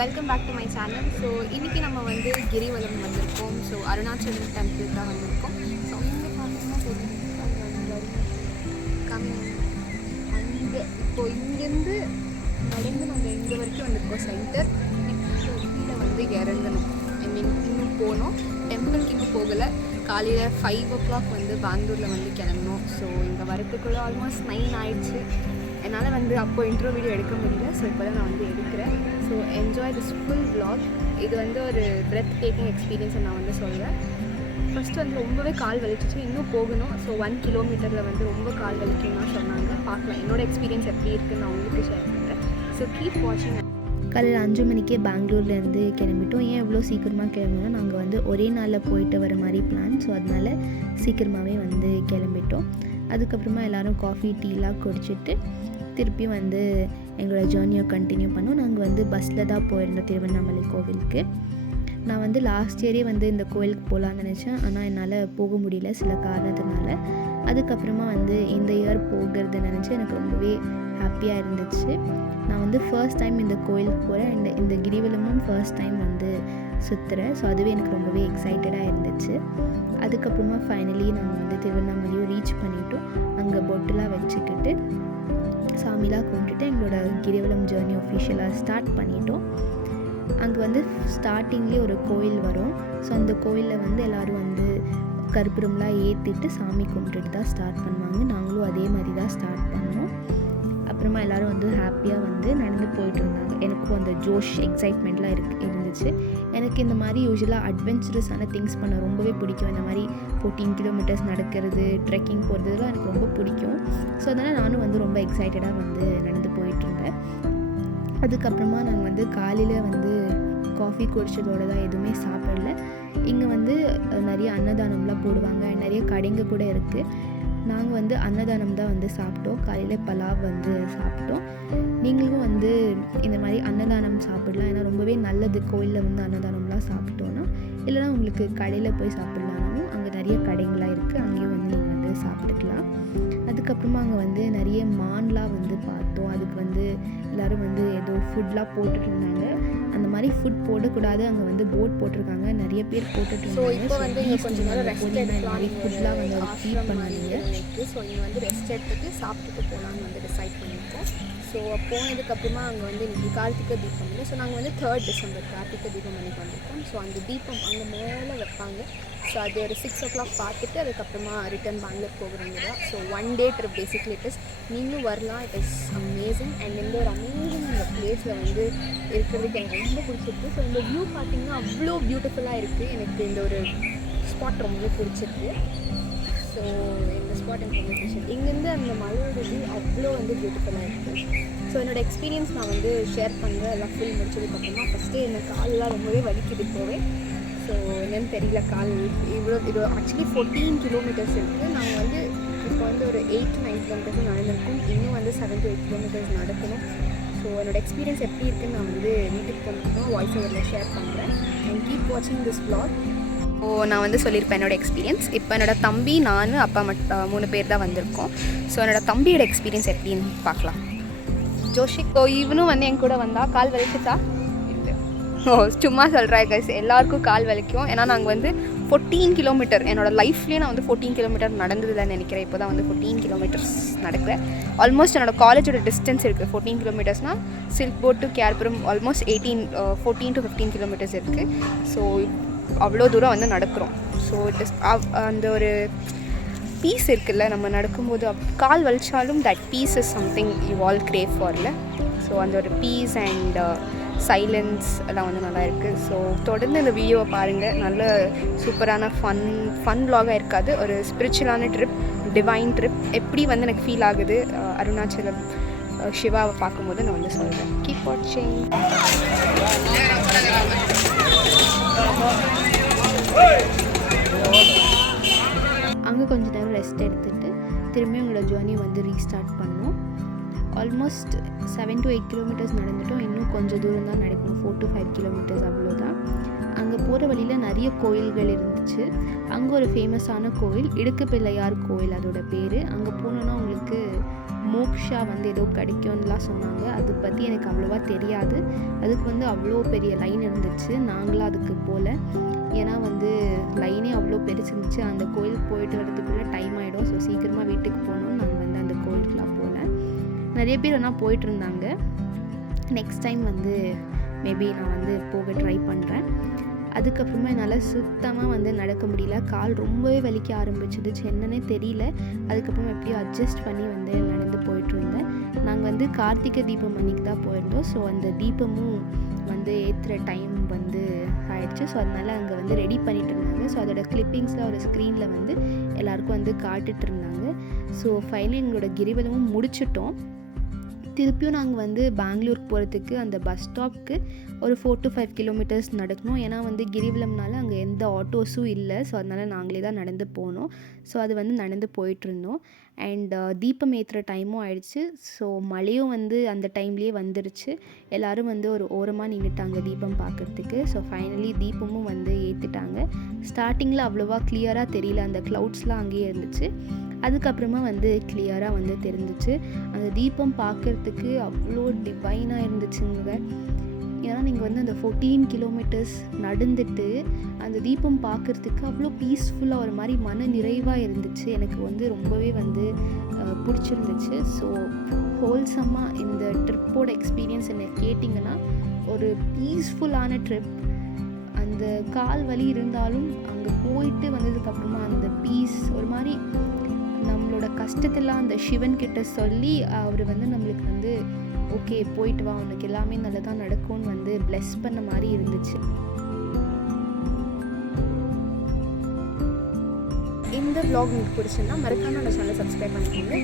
Welcome back to my channel. So இன்றைக்கி நம்ம வந்து கிரிவலம் வந்திருக்கோம். ஸோ அருணாச்சலம் டெம்பிள் தான் வந்திருக்கோம். ஸோ இங்கே பார்த்தீங்கன்னா அங்கே இப்போது இங்கேருந்து நடந்து நாங்கள் இங்கே வரைக்கும் வந்திருக்கோம் சென்டர். ஸோ கீழே வந்து இறங்கணும். இன்னும் போனோம். டெம்பிளுக்கு இன்னும் போகலை. காலையில் 5 o'clock வந்து பெங்களூரில் வந்து கிளம்பணும். ஸோ இங்கே வரத்துக்குள்ளே ஆல்மோஸ்ட் 9 ஆயிடுச்சு. என்னால் வந்து அப்போ இன்ட்ரோ வீடியோ எடுக்க முடியல. ஸோ இப்போ தான் நான் வந்து எடுக்கிறேன். So enjoy this full vlog. இது வந்து ஒரு பிரெத் டேக்கிங் எக்ஸ்பீரியன்ஸை நான் வந்து சொல்கிறேன். ஃபஸ்ட்டு வந்து ரொம்பவே கால் வலிச்சிச்சு. இன்னும் போகணும். ஸோ 1 kilometerல வந்து ரொம்ப கால் வலிக்கும்னா சொன்னாங்க. பார்க்கலாம் என்னோடய எக்ஸ்பீரியன்ஸ் எப்படி இருக்குன்னு நான் உங்களுக்கு ஷேர் பண்ணுறேன். ஸோ கீப் வாட்சிங். காலையில் 5 மணிக்கே பெங்களூர்லேருந்து கிளம்பிட்டோம். ஏன் இவ்வளோ சீக்கிரமாக கிளம்புனா நாங்கள் வந்து ஒரே நாளில் போயிட்டு வர மாதிரி பிளான். ஸோ அதனால் சீக்கிரமாகவே வந்து கிளம்பிட்டோம். அதுக்கப்புறமா எல்லோரும் காஃபி டீலாம் குடிச்சிட்டு திருப்பி வந்து எங்களோட ஜேர்னியை கண்டினியூ பண்ணோம். நாங்கள் வந்து பஸ்ஸில் தான் போயிருந்தோம் திருவண்ணாமலை கோவிலுக்கு. நான் வந்து லாஸ்ட் இயரே வந்து இந்த கோவிலுக்கு போகலான்னு நினச்சேன். ஆனால் என்னால் போக முடியல சில காரணத்தினால. அதுக்கப்புறமா வந்து இந்த இயர் போகிறது நினச்சி எனக்கு ரொம்பவே ஹாப்பியாக இருந்துச்சு. நான் வந்து ஃபர்ஸ்ட் டைம் இந்த கோயிலுக்கு போகிறேன். இந்த கிரிவலமும் ஃபர்ஸ்ட் டைம் வந்து சுற்றுறேன். ஸோ அதுவே எனக்கு ரொம்பவே எக்ஸைட்டடாக இருந்துச்சு. அதுக்கப்புறமா ஃபைனலி நாங்கள் வந்து திருவண்ணாமலையும் ரீச் பண்ணிவிட்டோம். அங்கே பொட்டெலாம் வச்சுக்கிட்டு சாமிலாம் கும்பிட்டுட்டு எங்களோட கிரிவலம் ஜேர்னி ஒஃபிஷியலாக ஸ்டார்ட் பண்ணிட்டோம். அங்கே வந்து ஸ்டார்டிங்லேயே ஒரு கோயில் வரும். ஸோ அந்த கோயிலில் வந்து எல்லோரும் வந்து கற்பூரம்லாம் ஏற்றிட்டு சாமி கும்பிட்டுட்டு தான் ஸ்டார்ட் பண்ணுவாங்க. நாங்களும் அதே மாதிரி தான் ஸ்டார்ட் பண்ணோம். அப்புறமா எல்லோரும் வந்து ஹாப்பியாக வந்து நடந்து போயிட்டு இருந்தாங்க. எனக்கும் அந்த ஜோஷ் எக்ஸைட்மெண்ட்லாம் இருந்துச்சு. எனக்கு இந்த மாதிரி யூஸ்வலாக அட்வென்ச்சரஸான திங்ஸ் பண்ண ரொம்பவே பிடிக்கும். இந்த மாதிரி 14 kilometers நடக்கிறது, ட்ரெக்கிங் போகிறதுலாம் எனக்கு ரொம்ப பிடிக்கும். ஸோ அதனால் நானும் வந்து ரொம்ப எக்ஸைட்டடாக வந்து நடந்து போயிட்டுருந்தேன். அதுக்கப்புறமா நாங்கள் வந்து காலையில் வந்து காஃபி குடிச்சதோடு தான் எதுவுமே சாப்பிடல. இங்கே வந்து நிறைய அன்னதானம்லாம் போடுவாங்க. நிறைய கடைங்க கூட இருக்குது. நாங்கள் வந்து அன்னதானம் தான் வந்து சாப்பிட்டோம். காலையில் பலாவ் வந்து சாப்பிட்டோம். நீங்களும் வந்து இந்த மாதிரி அன்னதானம் சாப்பிடலாம். ஏன்னா ரொம்பவே நல்லது கோயிலில் வந்து அன்னதானம்லாம் சாப்பிட்டோன்னா. இல்லைனா உங்களுக்கு கடையில் போய் சாப்பிட்லானாலும் அங்கே நிறைய கடைங்களாக இருக்குது. அங்கேயும் வந்து நீங்கள் வந்து சாப்பிட்டுக்கலாம். அதுக்கப்புறமா அங்கே வந்து நிறைய மான்லாம் வந்து பார்த்தோம். அதுக்கு வந்து எல்லோரும் வந்து ஏதோ ஃபுட்லாம் போட்டுட்டு இருந்தாங்க. அந்த மாதிரி ஃபுட் போடக்கூடாது. அங்கே வந்து போர்ட் போட்டிருக்காங்க. நிறைய பேர் போட்டுட்டு இருந்தாங்க. ஸோ இப்போ வந்து இங்கே கொஞ்சம் நேரம் ரெஸ்ட் எடுக்கலாம். ஃபுட்லாம் வந்து ஃபீட் பண்ணாங்க. ஸோ இங்கே வந்து ரெஸ்ட் எடுத்துகிட்டு சாப்பிட்டுட்டு போகலான்னு வந்து டிசைட் பண்ணியிருக்கோம். ஸோ போனதுக்கப்புறமா அங்கே வந்து இன்றைக்கி கார்த்திகை தீபம் இல்லை. ஸோ நாங்கள் வந்து 3rd December கார்த்திகை தீபம் அன்றைக்கி வந்திருக்கோம். ஸோ அந்த தீபம் அங்கே மேலே வைப்பாங்க. ஸோ அது ஒரு 6 o'clock பார்த்துட்டு அதுக்கப்புறமா ரிட்டர்ன் பெங்களூர் போகிறவங்க தான். So 1 day trip basically it is. நீங்களும் வரலாம். It is amazing. அண்ட் இந்த ஒரு அமேசிங் இந்த பிளேஸில் வந்து இருக்கிறதுக்கு எனக்கு ரொம்ப பிடிச்சிருக்கு. ஸோ இந்த வியூ பார்த்திங்கன்னா அவ்வளோ பியூட்டிஃபுல்லாக இருக்குது. எனக்கு இந்த ஒரு ஸ்பாட் ரொம்ப பிடிச்சிருக்கு. ஸோ இந்த ஸ்பாட் எனக்கு ரொம்ப பிடிச்சிருக்கு. இங்கேருந்து அந்த மலையோட வியூ அவ்வளோ வந்து பியூட்டிஃபுல்லாக இருக்குது. ஸோ என்னோடய எக்ஸ்பீரியன்ஸ் நான் வந்து ஷேர் பண்ணுறேன். எல்லாம் ஃபுல் முடிச்சதுக்கப்புறமா ஃபஸ்ட்டு இந்த காலெலாம் ரொம்பவே வலிக்குது இப்போவே. ஸோ என்னென்னு தெரியல கால் இது ஆக்சுவலி 14 kilometers இருக்குது. நாங்கள் வந்து இப்போ வந்து ஒரு 8 to 9 kilometers நடந்திருக்கோம். இன்னும் வந்து 7 to 8 kilometers நடக்கணும். ஸோ என்னோடய எக்ஸ்பீரியன்ஸ் எப்படி இருக்குன்னு நான் வந்து வீட்டுக்கு போனதும் வாய்ஸ் ஓவரில் ஷேர் பண்ணுறேன். அண்ட் கீப் வாட்சிங் திஸ் vlog. நான் வந்து சொல்லியிருப்பேன் என்னோடய எக்ஸ்பீரியன்ஸ். இப்போ என்னோடய தம்பி, நான், அப்பா 3 பேர் தான் வந்திருக்கோம். ஸோ என்னோடய தம்பியோட எக்ஸ்பீரியன்ஸ் எப்படின்னு பார்க்கலாம். ஜோஷிக் இவனும் வந்து என் கூட வந்தால் கால் வலிக்குதா? சும்மா சொல்கிறேன் கைஸ், எல்லாருக்கும் கால் வலிக்கும். ஏன்னா நாங்கள் வந்து 14 kilometer என்னோடய லைஃப்லேயே நான் வந்து 14 kilometer நடந்ததுன்னு நினைக்கிறேன். இப்போ தான் வந்து 14 kilometers நடக்கிறேன். ஆல்மோஸ்ட் என்னோடய காலேஜோட டிஸ்டன்ஸ் இருக்குது 14 kilometersனால் சில்க் போட் டு கேர்புரம் ஆல்மோஸ்ட் 14 to 15 kilometers இருக்குது. ஸோ அவ்வளோ தூரம் வந்து நடக்கிறோம். ஸோ இட் இஸ் அந்த ஒரு பீஸ் இருக்குல்ல, நம்ம நடக்கும்போது கால் வலிச்சாலும் that peace is something you all crave ஃபார்ல. ஸோ அந்த ஒரு பீஸ் அண்ட் சைலன்ஸ் எல்லாம் வந்து நல்லா இருக்குது. ஸோ தொடர்ந்து இந்த வீடியோவை பாருங்கள். நல்ல சூப்பரான ஃபன் vlog-ஆக இருக்காது. ஒரு ஸ்பிரிச்சுவலான ட்ரிப், டிவைன் ட்ரிப். எப்படி வந்து எனக்கு ஃபீல் ஆகுது அருணாச்சலம் சிவாவை பார்க்கும்போது நான் வந்து சொல்கிறேன். கீப் வாட்சிங். அங்கே கொஞ்சம் நேரம் ரெஸ்ட் எடுத்துகிட்டு திரும்பி எங்களோட ஜேர்னி வந்து ரீஸ்டார்ட் பண்ணோம். Almost 7 to 8 kilometers நடந்துட்டோம். இன்னும் கொஞ்சம் தூரம் தான் நடக்கணும். 4 to 5 kilometers அவ்வளோதான். அங்கே போகிற வழியில் நிறைய கோயில்கள் இருந்துச்சு. அங்கே ஒரு ஃபேமஸான கோயில் இடுக்கு பிள்ளையார் கோயில் அதோட பேர். அங்கே போனோன்னா உங்களுக்கு மோக்ஷா வந்து ஏதோ கிடைக்கும்லாம் சொன்னாங்க. அது பற்றி எனக்கு அவ்வளோவா தெரியாது. அதுக்கு வந்து அவ்வளோ பெரிய லைன் இருந்துச்சு. நாங்களும் அதுக்கு போகல. ஏன்னா வந்து லைனே அவ்வளோ பெருசு இருந்துச்சு. அந்த கோயிலுக்கு போயிட்டு வரதுக்குள்ளே டைம் ஆகிடும். ஸோ சீக்கிரமாக வீட்டுக்கு போகணும். நாங்கள் வந்து அந்த கோயிலுக்குலாம் போகல. நிறைய பேர் ஆனால் போயிட்டு இருந்தாங்க. நெக்ஸ்ட் டைம் வந்து மேபி நான் வந்து போக ட்ரை பண்ணுறேன். அதுக்கப்புறமா என்னால் சுத்தமாக வந்து நடக்க முடியல. கால் ரொம்பவே வலிக்க ஆரம்பிச்சிடுச்சு, என்னன்னே தெரியல. அதுக்கப்புறமா எப்படியோ அட்ஜஸ்ட் பண்ணி வந்து நடந்து போயிட்டுருந்தேன். நாங்கள் வந்து கார்த்திகை தீபம் அன்றைக்கி தான் போயிருந்தோம். ஸோ அந்த தீபமும் வந்து ஏற்றுற டைம் வந்து ஆயிடுச்சு. ஸோ அதனால் அங்கே வந்து ரெடி பண்ணிகிட்டு இருந்தாங்க. ஸோ அதோட கிளிப்பிங்ஸில் ஒரு ஸ்க்ரீனில் வந்து எல்லாேருக்கும் வந்து காட்டிகிட்டு இருந்தாங்க. ஸோ ஃபைனலி எங்களோட கிரிவலமும் முடிச்சிட்டோம். திருப்பியும் நாங்கள் வந்து பெங்களூருக்கு போகிறதுக்கு அந்த பஸ் ஸ்டாப்க்கு ஒரு 4 to 5 கிலோமீட்டர்ஸ் நடக்கணும். ஏன்னா வந்து கிரிவலம்னால அங்கே எந்த ஆட்டோஸும் இல்லை. ஸோ அதனால் நாங்களே தான் நடந்து போனோம். ஸோ அது வந்து நடந்து போயிட்டுருந்தோம். அண்ட் தீபம் ஏற்றுற டைமும் ஆயிடுச்சு. ஸோ மழையும் வந்து அந்த டைம்லேயே வந்துருச்சு. எல்லோரும் வந்து ஒரு ஓரமாக நின்றுட்டாங்க தீபம் பார்க்குறதுக்கு. ஸோ ஃபைனலி தீபமும் வந்து ஏற்றிட்டாங்க. ஸ்டார்டிங்கில் அவ்வளோவா கிளியராக தெரியல, அந்த க்ளவுட்ஸ்லாம் அங்கேயே இருந்துச்சு. அதுக்கப்புறமா வந்து கிளியராக வந்து தெரிஞ்சிச்சு. அந்த தீபம் பார்க்குறதுக்கு அவ்வளோ டிவைனாக இருந்துச்சுங்க. ஏன்னா நீங்கள் வந்து அந்த 14 கிலோமீட்டர்ஸ் நடந்துட்டு அந்த தீபம் பார்க்குறதுக்கு அவ்வளோ பீஸ்ஃபுல்லாக ஒரு மாதிரி மன நிறைவாக இருந்துச்சு. எனக்கு வந்து ரொம்பவே வந்து பிடிச்சிருந்துச்சு. ஸோ ஹோல்சம்மாக இந்த ட்ரிப்போட எக்ஸ்பீரியன்ஸ் என்ன கேட்டிங்கன்னா, ஒரு பீஸ்ஃபுல்லான ட்ரிப். அந்த கால் வலி இருந்தாலும் அங்கே போயிட்டு வந்ததுக்கப்புறமா அந்த பீஸ் ஒரு மாதிரி நம்மளோட கஷ்டத்தெல்லாம் அந்த சிவன் கிட்ட சொல்லி அவர் வந்து நம்மளுக்கு வந்து ஓகே போயிட்டு வா, உனக்கு எல்லாமே நல்லதாக நடக்கும்னு வந்து பிளெஸ் பண்ண மாதிரி இருந்துச்சு. இந்த vlog உங்களுக்கு பிடிச்சிருந்தா மறக்காம நம்ம சேனலை சப்ஸ்கிரைப் பண்ணிக்கோங்க.